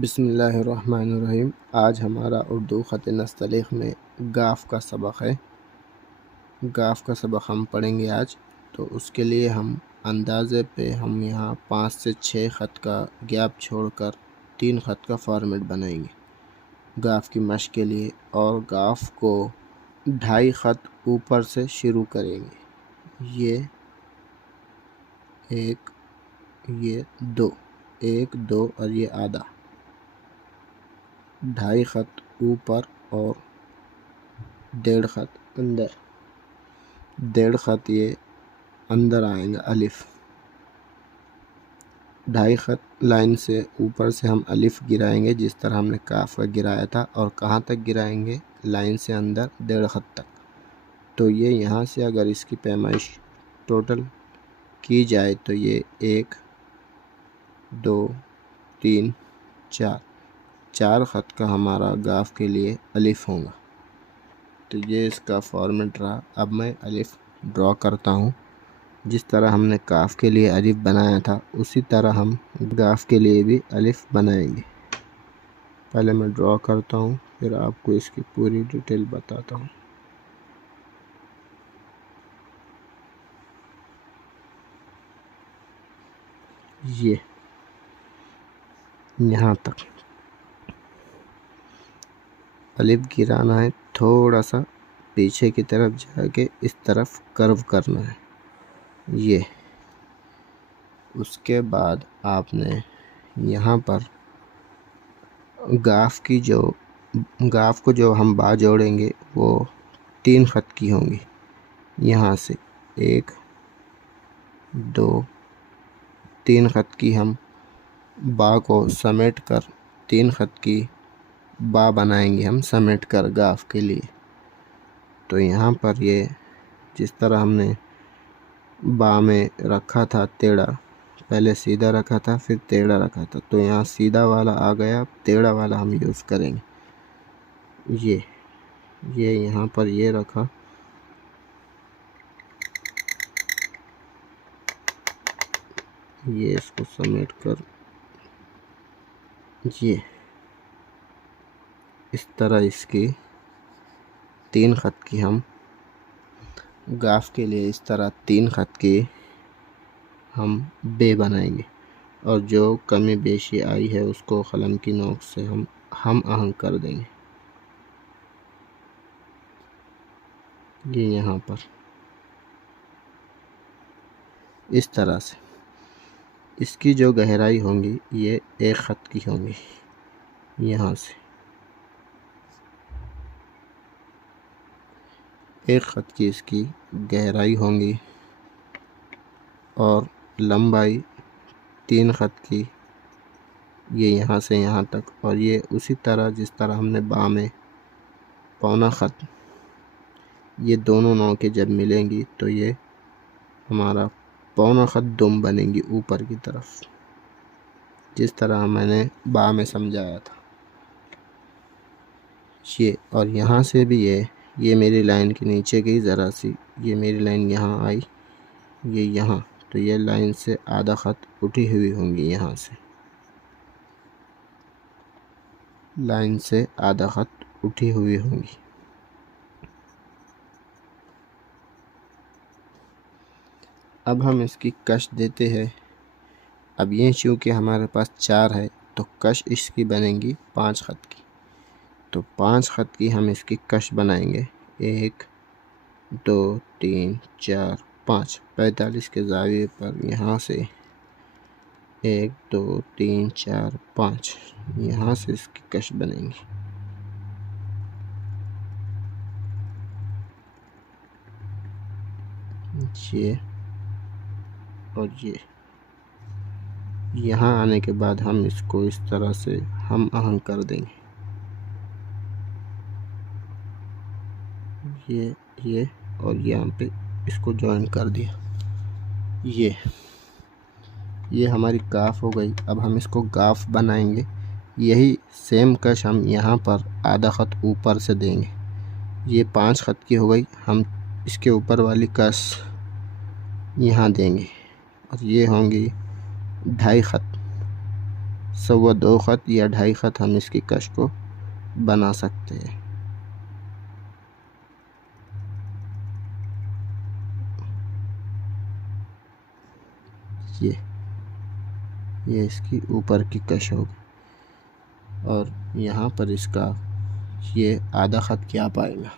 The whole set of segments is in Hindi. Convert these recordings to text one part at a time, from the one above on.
बिस्मिल्लाहिर्रहमानिर्रहीम। आज हमारा उर्दू ख़त नस्तलीक़ में गाफ़ का सबक है। गाफ़ का सबक हम पढ़ेंगे आज। तो उसके लिए हम अंदाज़े पे हम यहाँ 5 से 6 ख़त का गैप छोड़कर 3 ख़त का फॉर्मेट बनाएंगे गाफ़ की मश्क के लिए। और गाफ़ को 2.5 ख़त ऊपर से शुरू करेंगे। ये 1, ये 2, 1, 2 और ये आधा, 2.5 ख़त ऊपर और 1.5 ख़त अंदर। 1.5 ख़त ये अंदर आएगा अलिफ़। 2.5 ख़त लाइन से ऊपर से हम अलिफ़ गिराएंगे जिस तरह हमने काफ का गिराया था। और कहाँ तक गिराएंगे? लाइन से अंदर 1.5 ख़त तक। तो ये यहाँ से अगर इसकी पैमाइश टोटल की जाए तो ये 1, 2, 3, 4 ख़त का हमारा गाफ़ के लिए अलिफ़ होगा। तो ये इसका फॉर्मेट रहा। अब मैं अलिफ़ ड्रॉ करता हूँ। जिस तरह हमने काफ के लिए अलिफ़ बनाया था उसी तरह हम गाफ़ के लिए भी अलिफ़ बनाएंगे। पहले मैं ड्रॉ करता हूँ, फिर आपको इसकी पूरी डिटेल बताता हूँ। ये यहाँ तक अलिफ़ गिराना है, थोड़ा सा पीछे की तरफ जाके इस तरफ कर्व करना है ये। उसके बाद आपने यहाँ पर गाफ़ को जो हम बा जोड़ेंगे वो 3 ख़त की होंगी। यहाँ से 1, 2, 3 ख़त की हम बा को समेट कर 3 ख़त की बा बनाएंगे हम समेट कर गाफ़ के लिए। तो यहाँ पर ये जिस तरह हमने बा में रखा था टेढ़ा, पहले सीधा रखा था फिर टेढ़ा रखा था, तो यहाँ सीधा वाला आ गया, टेढ़ा वाला हम यूज़ करेंगे। ये यहाँ पर ये रखा, ये इसको समेट कर ये इस तरह इसकी 3 ख़त की हम गाफ़ के लिए इस तरह 3 ख़त की हम बे बनाएंगे। और जो कमी बेशी आई है उसको कलम की नोक से हम आहंग कर देंगे। ये यहाँ पर इस तरह से इसकी जो गहराई होंगी ये 1 ख़त की होंगी। यहाँ से 1 ख़त की इसकी गहराई होंगी और लंबाई 3 ख़त की, ये यहाँ से यहाँ तक। और ये उसी तरह जिस तरह हमने बा में 1.25 ख़त, ये दोनों नोकें जब मिलेंगी तो ये हमारा 1.25 ख़त दुम बनेंगी ऊपर की तरफ, जिस तरह मैंने बा में समझाया था ये। और यहाँ से भी ये मेरी लाइन के नीचे गई ज़रा सी, ये मेरी लाइन यहाँ आई, ये यहाँ, तो ये लाइन से आधा ख़त उठी हुई होंगी। यहाँ से लाइन से आधा ख़त उठी हुई होंगी। अब हम इसकी कश देते हैं। अब ये चूँकि हमारे पास 4 है तो कश इसकी बनेंगी 5 ख़त की। तो 5 ख़त की हम इसकी कश बनाएंगे। 1, 2, 3, 4, 5, 45 के ज़ाविये पर यहाँ से 1, 2, 3, 4, 5 यहाँ से इसकी कश बनेंगी। ये और ये यहाँ आने के बाद हम इसको इस तरह से हम आहंग कर देंगे। ये और यहाँ पे इसको जॉइन कर दिया। ये हमारी काफ हो गई। अब हम इसको गाफ बनाएंगे। यही सेम कश हम यहाँ पर आधा ख़त ऊपर से देंगे। ये 5 ख़त की हो गई, हम इसके ऊपर वाली कश यहाँ देंगे और ये होंगी 2.5 ख़त। 2.25 ख़त या 2.5 ख़त हम इसकी कश को बना सकते हैं। ये इसकी ऊपर की कश होगी और यहाँ पर इसका ये आधा ख़त क्या पाएगा।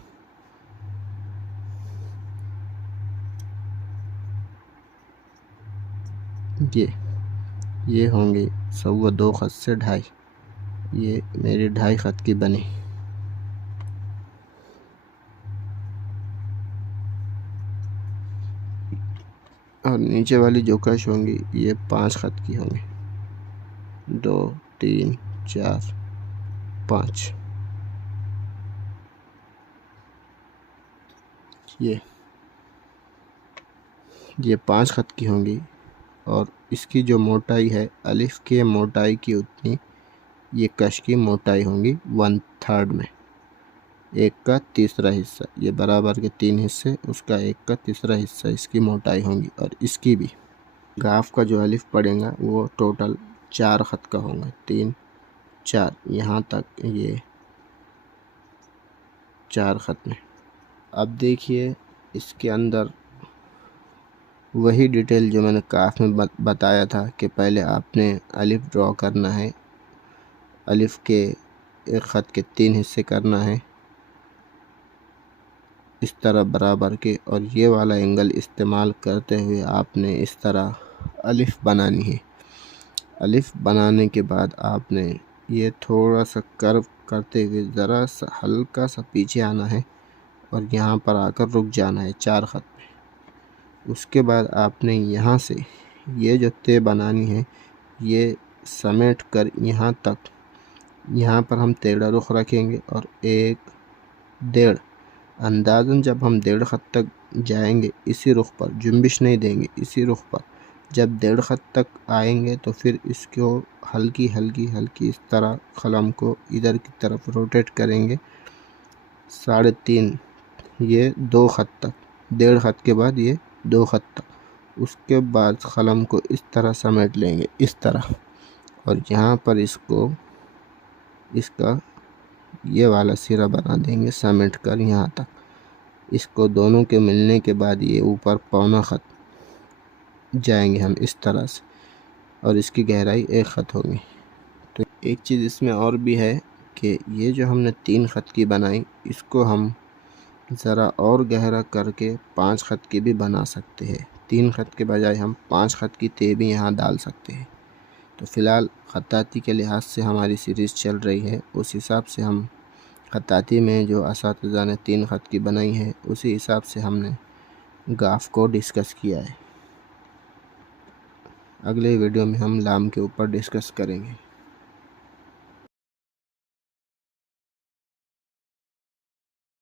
ये होंगे 2.25 ख़त से 2.5, ये मेरी 2.5 ख़त की बनी। और नीचे वाली जो कश होंगी ये 5 ख़त की होंगी, 2 3 4 5। ये 5 ख़त की होंगी और इसकी जो मोटाई है अलिफ के मोटाई की उतनी ये कश की मोटाई होंगी 1/3 में, 1 का तीसरा हिस्सा। ये बराबर के 3 हिस्से, उसका 1 का तीसरा हिस्सा इसकी मोटाई होंगी। और इसकी भी गाफ का जो अलिफ पड़ेगा वो टोटल 4 ख़त का होगा, 3 4 यहाँ तक, ये 4 ख़त में। अब देखिए इसके अंदर वही डिटेल जो मैंने काफ में बताया था कि पहले आपने अलिफ ड्रॉ करना है, अलिफ के 1 ख़त के 3 हिस्से करना है इस तरह बराबर के, और ये वाला एंगल इस्तेमाल करते हुए आपने इस तरह अलिफ बनानी है। अलिफ बनाने के बाद आपने ये थोड़ा सा कर्व करते हुए ज़रा सा हल्का सा पीछे आना है और यहाँ पर आकर रुक जाना है 4 ख़त में। उसके बाद आपने यहाँ से ये जो तय बनानी है ये समेट कर यहाँ तक, यहाँ पर हम टेढ़ा रुख रखेंगे और 1 1.5 अंदाज़न जब हम 1.5 ख़त तक जाएंगे इसी रुख पर, जुम्बिश नहीं देंगे, इसी रुख पर जब 1.5 ख़त तक आएंगे तो फिर इसको हल्की हल्की इस तरह कलम को इधर की तरफ रोटेट करेंगे 3.5, ये 2 ख़त तक, 1.5 ख़त के बाद ये 2 ख़त तक। उसके बाद कलम को इस तरह समेट लेंगे इस तरह, और यहाँ पर इसका ये वाला सिरा बना देंगे समेट कर यहाँ तक। इसको दोनों के मिलने के बाद ये ऊपर 1.25 ख़त जाएंगे हम इस तरह से, और इसकी गहराई 1 ख़त होगी। तो एक चीज़ इसमें और भी है कि ये जो हमने 3 ख़त की बनाई इसको हम ज़रा और गहरा करके 5 ख़त की भी बना सकते हैं। 3 ख़त के बजाय हम 5 ख़त की तय भी यहाँ डाल सकते हैं। तो फ़िलहाल ख़त्ताती के लिहाज से हमारी सीरीज़ चल रही है, उस हिसाब से हम ख़त्ताती में जो असातिज़ा ने 3 ख़त की बनाई है उसी हिसाब से हमने गाफ को डिस्कस किया है। अगले वीडियो में हम लाम के ऊपर डिस्कस करेंगे।